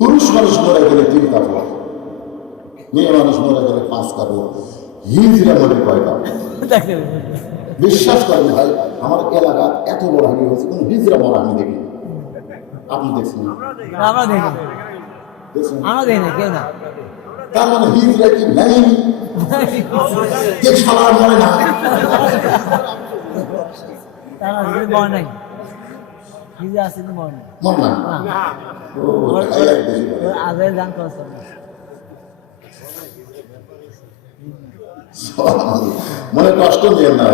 পুরুষ মানুষ মরে গেলে 3 কাপড়, মেয়ে মানুষ মরে গেলে 5 কাপড়, হিজড়া মরে কয় কাপড়? বিশ্বাস করেন ভাই, আমার এলাকা এত বড় হানি হয়েছে, কোনো হিজড়া মরা আমি দেখি। আপনি দেখছেন? আমরা দেখি না, কেউ না। তার মানে হিজড়া কি নেই? কে শালা মরে না? মনে নাই, নিজে আসে মনে মন না আগে গান করছে। মনে কষ্ট নিয়ে না,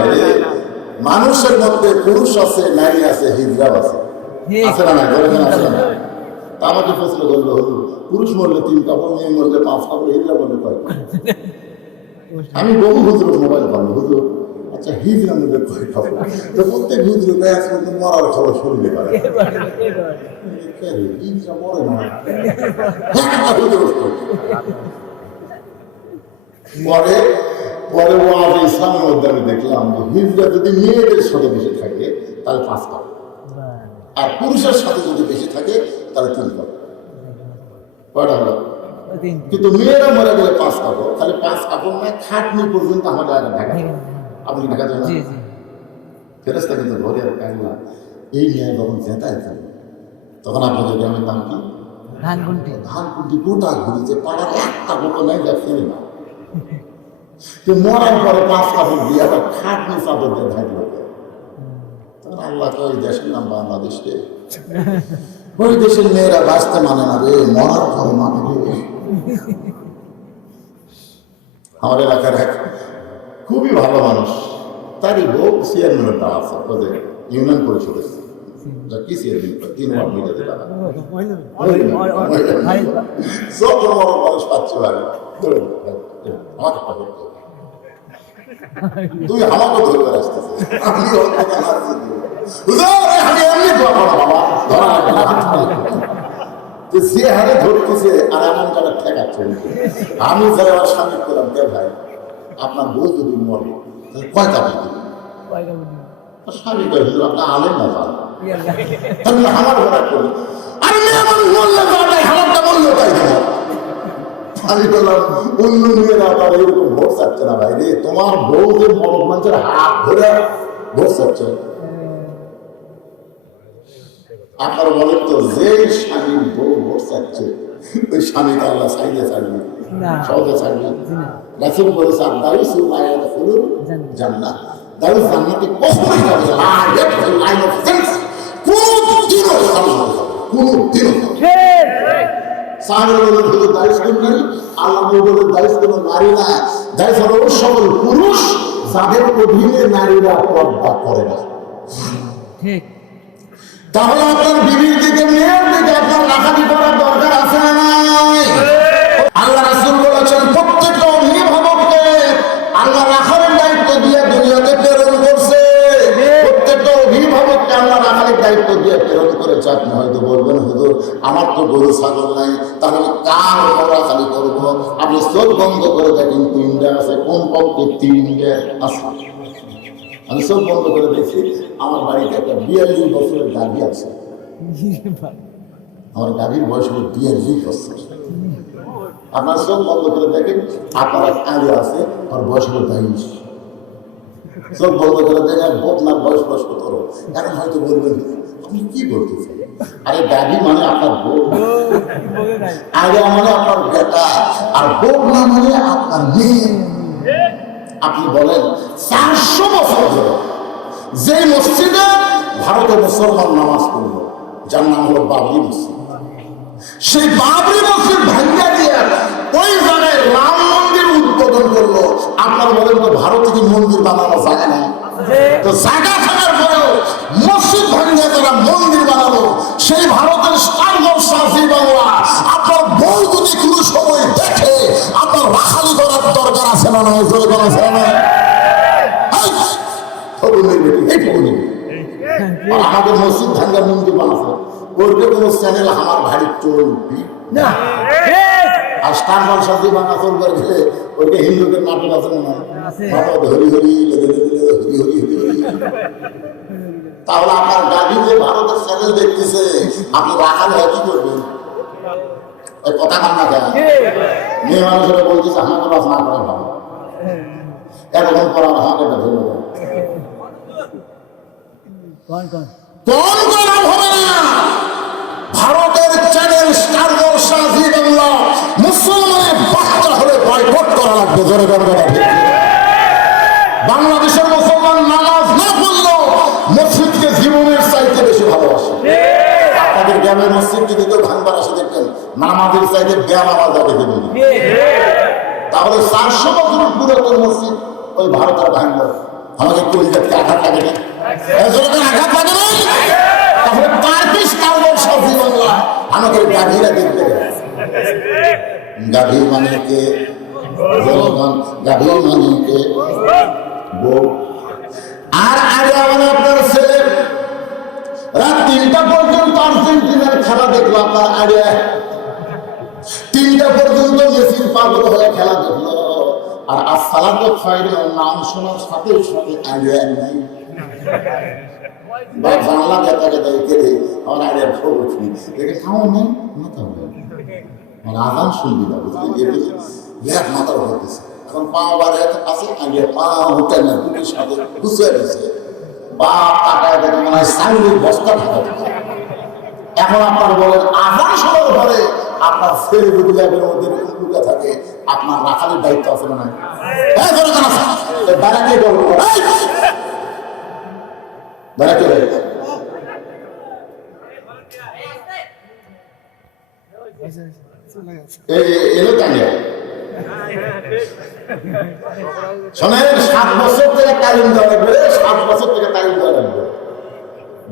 মানুষের মধ্যে পুরুষ আছে, নারী আছে, হিজড়া আছে, আছে না? আছে না? তা আমাকে প্রশ্ন করলো, হুজুর পুরুষ মরলে 3 কাপড়, মেয়ে মরলে 5 কাপড়, হিজড়া মরলে কয় কাপড়? আমি বহু হুজুর মোবাইল পাবো, হুজুর আচ্ছা হিজড়া মরলে কয় কাপড়? তো প্রত্যেক হুজুর ব্যাস কিন্তু মরার খবর শুনতে পারে, হিজড়া মরে না। পরে পরে ওয়াজ ইসলামের মধ্যে আমি দেখলাম যে হিজড়া যদি মেয়েদের সাথে বেশি থাকে তাহলে 5 কাপড়, আর পুরুষের সাথে যদি বেশি থাকে তাহলে 3 কাপড়। কয়টা হলো? কিন্তু মেয়েরা মরে গেলে 5 কাপড়, তাহলে 5 কাপড় না, খাটনি পর্যন্ত আমাদের আগে ঢাকা। আপনি ঢাকা যান না? ফেরেশতা কিন্তু ঘরে আর কাইলা এই নিয়ে যখন জেতায় থাকে তখন আপনাদের গ্রামের নাম কি? ধানকুন্টি গোটা ঘুরিতে পাড়ার একটা গোটা নাই যা ফেলে না। মরার পরে 5 কাপড় দিয়ে আবার খাটনি চাদর দিয়ে ঢাকলো। তখন আল্লাহকে ওই দেশের নাম বাংলাদেশকে, ওই দেশের মেয়েরা বাঁচতে মানে না রে, মরার পরে মানে রে। আমার এলাকার এক খুবই ভালো মানুষ, তারই বউ চেয়ারম্যানের দেওয়া আছে ওদের ইউনিয়ন পরিষদের। কি চেয়ারম্যান? 3 ওয়ার্ড মিটাতে টাকা সব বড় মানুষ পাচ্ছে ভাই। আমাকে তুই আমাকে ধরবে আসতেছে, আমি যে হারে ধরতেছে আর এমন করে ঠেকাচ্ছে। আমি যারা আমার স্বামী করলাম, কে ভাই আপনার বউ যদি মরে তাহলে কয় কাপড় দিবে? স্বামী করে হুজুর আপনার আলেন না পান, তাহলে আমার ঘোরা করি। আরে আমার মরলে আমারটা মরলো তাই দেবো। আমি বললাম অন্য মেয়েরা তার এরকম ভোট চাচ্ছে না ভাই রে, তোমার বউ যে বড় মানুষের হাত ধরে ভোট চাচ্ছে। আপনার বলেন তো, যে স্বামীর বউ ভোট চাচ্ছে ওই স্বামীকে আল্লাহ সাইডে ছাড়বে, সহজে ছাড়বে। রাসূল বলেছে দাউসুল আয়াত ফুলুল জান্নাত, দাউস জান্নাতে কখনোই যাবে না, লাইন লাইন অফ সেন্স কোনদিনও যাবে না, কোনদিনও সাহাবীরা বলেন হুজুর দাউস কোন নারী? আল্লাহ বলেন দাউস কোন নারী না, দাউস হলো সকল পুরুষ যাদের অধীনে নারীরা পর্দা করে না। ঠিক। তাহলে আপনার বিবির দিকে, মেয়ের দিকে আপনার রাখালি করার দরকার আছে না নাই? আল্লাহ রাসূল বলেছেন প্রত্যেকটা অভিভাবককে আল্লাহ রাখার দায়িত্ব দিয়ে দুনিয়াতে প্রেরণ করছে। প্রত্যেকটা অভিভাবককে আল্লাহ রাখার দায়িত্ব দিয়ে প্রেরণ করেছে। আপনি হয়তো বলবেন হুজুর আমার তো গরু ছাগল নাই, তাহলে কার রাখালি করবো? আপনি চোখ বন্ধ করে দেখেন 3টা আছে, কোন পক্ষে 3টা আছে? আমি সব বন্ধ করে দেখছি, আমার বাড়িতে একটা 42 বছরের গাড়ি আছে। আমার গাড়ির বয়স হল 42 বছর। আপনার সব বন্ধ করে দেখেন, আপনার এক আগে আছে, আর বয়স হল 22। সব বন্ধ করে দেখেন, আপনার বয়স 17। এখন হয়তো বলবেন আপনি কি বলতেছেন? আরে গাড়ি মানে আপনার বউ, আগে মানে আপনার বেটা, আর বউ না মানে আপনার মেয়ে। আপনি বলেন 400 বছর ধরে যে মসজিদে ভারতে মুসলমান নামাজ পড়ল, যার নাম হলো বাবরি মসজিদ, সেই বাবরি মসজিদ ভাঙ্গা দিয়ে ওই জায়গায় রাম মন্দির উদ্বোধন করলো। আপনার বলেন তো ভারতে কি মন্দির বানানো জায়গা নেই? তো জায়গা থাকার পরেও মসজিদ ভাঙ্গা যারা মন্দির বানালো, সেই ভারতের শাহী বাংলা আপনার বউ যদি কোনো সময় দেখে আপনার রাখালি করার দরকার আছে না নয়? দরকার আছে না? আমাদের মসজিদ ভাঙ্গা মন্দির বানাচ্ছে, ওইটা কোনো চ্যানেল আমার ভারী চলবি না। আর স্টার শাহী বাংলা চলবার গেলে ওইটা হিন্দুদের নাটক আছে না? হরি হরি হরি হরি হরি। তাহলে আপনার গাড়ি যে ভারতের চ্যানেল দেখতেছে, আপনি রাখালে কি করবেন? এই কথা কান্না কেন মেয়ে মানুষেরা বলতেছে আমাকে বাস না করে ভালো এরকম করা আমাকে এটা ধরে কোন কোন কোন করা হবে না ভারতের চ্যানেল স্টার জলসা জি বাংলা মুসলমানের বাচ্চা হলে বয়কট করা লাগবে জোরে বলবে বাংলাদেশের মুসলমান নামাজ না পড়লেও মসজিদকে জীবনের চাইতে বেশি ভালোবাসে আপনাদের গ্রামের মসজিদ যদি কেউ ভাঙবার আসে দেখবেন নামাজের চাইতে ব্যায়াম আওয়াজ দেখে দিন তাহলে 400 বছর পুরাতন মসজিদ ওই ভারতের ভাঙল আমাকে কলিজাতকে আঘাত লাগে না আঘাত লাগে না তাহলে তার পিস কারণ সবজি বাংলা আমাকে গাভীরা দেখতে গাভী মানে কে গাভী মানে কে বউ আর আগে আমাদের আপনার ছেলে রাত 3টা পর্যন্ত আর্জেন্টিনার খেলা দেখলো আপনার আগে 3টা পর্যন্ত মেসির পাগল হয়ে খেলা দেখলো আর আসসালাতু খায়রুন নাম শোনার সাথে সাথে আগে নাই বা জানলা দেখাকে দেখে আমার আগে খবর উঠি দেখে খাও নেই মাথা হবে মানে আজান শুনবি না বুঝলি লেখ মাথার হতেছে এখন পা বার আছে আগে পা উঠে না দুটির সাথে ঘুষে গেছে বা টাকায় দেখে মনে হয় সাইলের বস্তা ঢাকা এখন আপনার বলেন আজান শোনার পরে আপনার ছেলে যদি ল্যাবের মধ্যে লুকা থাকে আপনার রাখালের দায়িত্ব আছে না বেড়াকে বলবো বেড়াকে এলো টাঙ্গিয়া শোনেন 7 বছর থেকে তালিম দেওয়া লাগবে 7 বছর থেকে তালিম দেওয়া লাগবে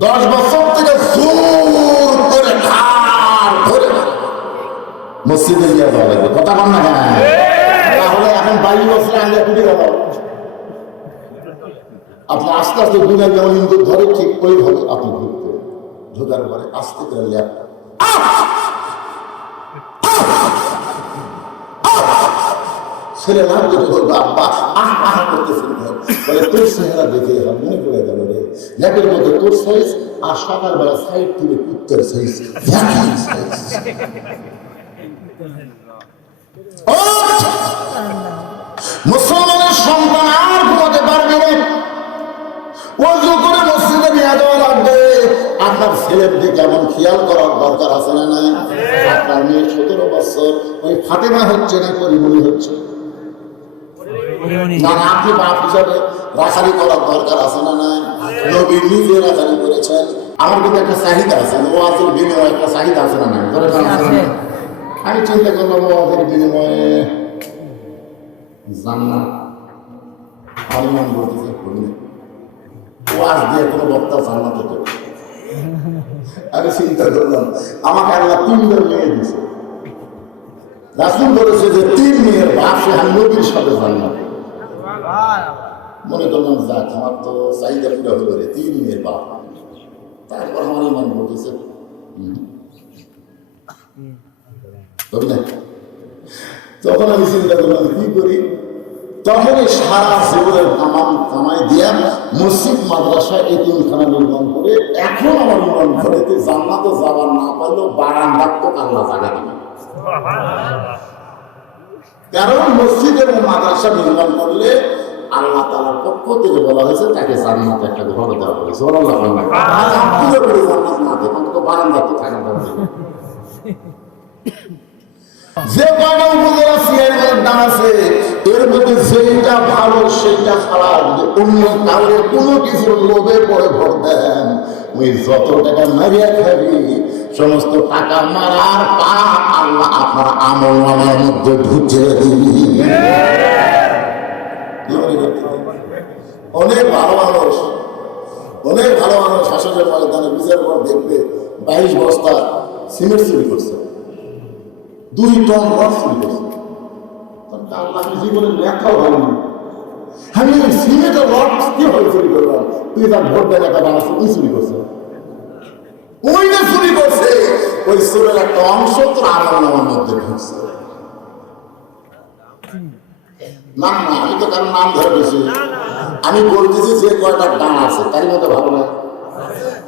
10 বছর থেকে জোর করে ধার ধরে মসজিদে নিয়ে যাওয়া লাগবে কথা বল না তাহলে এখন 22 বছরে আগে ফিরে গেল আপনি আস্তে আস্তে দুনিয়া যেমন ইন্দুর ধরে ঠিক ওইভাবে আপনি ঢুকতে ঢোকার পরে আস্তে করে ল্যাপ ছেলে লাভ দেখে বলবো আব্বা আহ আহ করতে শুরু করে বলে তোর চেহারা দেখে মনে পড়ে গেল রে ল্যাপের মধ্যে তোর সাইজ আর সকালবেলা সাইড থেকে কুত্তের সাইজ মুসলমানের সন্তান আর ঘুমাতে পারবে না ওযু করে মসজিদে নিয়ে যাওয়া লাগবে আপনার ছেলের দিকে এমন খেয়াল করার দরকার আছে না নাই আপনার মেয়ে 17 বছর ওই ফাতেমা হচ্ছে না পরিমণি হচ্ছে না আপনি বাপ হিসাবে রাখালি করার দরকার আছে না নাই নবী নিজে রাখালি করেছেন আমার কিন্তু একটা চাহিদা আছে ওয়াজের বিনিময়ে একটা চাহিদা আছে না নাই আমি চিন্তা করলাম ওয়াজের বিনিময়ে জান্নাত আল্লাহ বলতেছে ওয়াজ দিয়ে কোনো বক্তা জান্নাতে যাবে আমি চিন্তা করলাম আমাকে আল্লাহ 3টা মেয়ে দিছে রাসূল বলেছে যে 3 মেয়ের বাপ সে নবীর সাথে জান্নাত মনে করলাম যাক আমার তো চাহিদা পুরো হলো রে 3 মেয়ের বাপ তারপর আমার ইমান বলতেছে তখন আমি চিন্তা করলাম কি করি তখনই সারা জীবনের কামাই দিয়া মসজিদ মাদ্রাসা এতিমখানা নির্মাণ করে এখন আমার নির্মাণ করেতে জান্নাতে যাবার না পারলেও বারান্দার তো আল্লাহ জায়গা দিবেন কারণ মসজিদ এবং মাদ্রাসা নির্মাণ করলে আল্লাহ তাআলার পক্ষ থেকে বলা হয়েছে তাকে জান্নাতে একটা ঘর দেওয়া হয়েছে জান্নাত না দেয় অন্তত বারান্দার তো থাকা দরকার যে কয়টা উপজেলা চেয়ারম্যান নাম আছে এর মধ্যে যেটা ভালো সেটা খারাপ অন্য কাউরে কোনো কিছুর লোভে পরে ভোট দেন ওই যত টাকা মারিয়া খাবি সমস্ত টাকা মারার পাপ আল্লাহ আপনার আমল নামার মধ্যে ঢুকে দিবি অনেক ভালো মানুষ শাসকের ময়দানে বিচার পর দেখবে 22 বস্তা সিমেন্ট চুরি করছে 2 টন রড চুরি করছে আল্লাহ জীবনে লেখাও হয়নি আমি সিমেন্টের রড কিভাবে চুরি করলাম তুই তার ভোট দেয় একটা বানাচ্ছে তুই চুরি করছে ওই যে চুরি করছে ওই চুরের একটা অংশ তোর আমল নামার মধ্যে ঢুকছে নাম না আমি তো কারণ নাম ধরে বেশি আমি বলতেছি যে কয়টা ডান আছে তারই মধ্যে ভালো না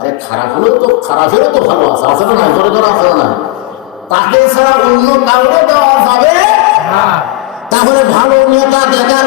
আরে খারাপ হলেও তো খারাপেরও তো ভালো আছে না ধরে ধরে আছে না তাকে ছাড়া অন্য কাউকে দেওয়া যাবে। তাহলে ভালো নেতা দেখা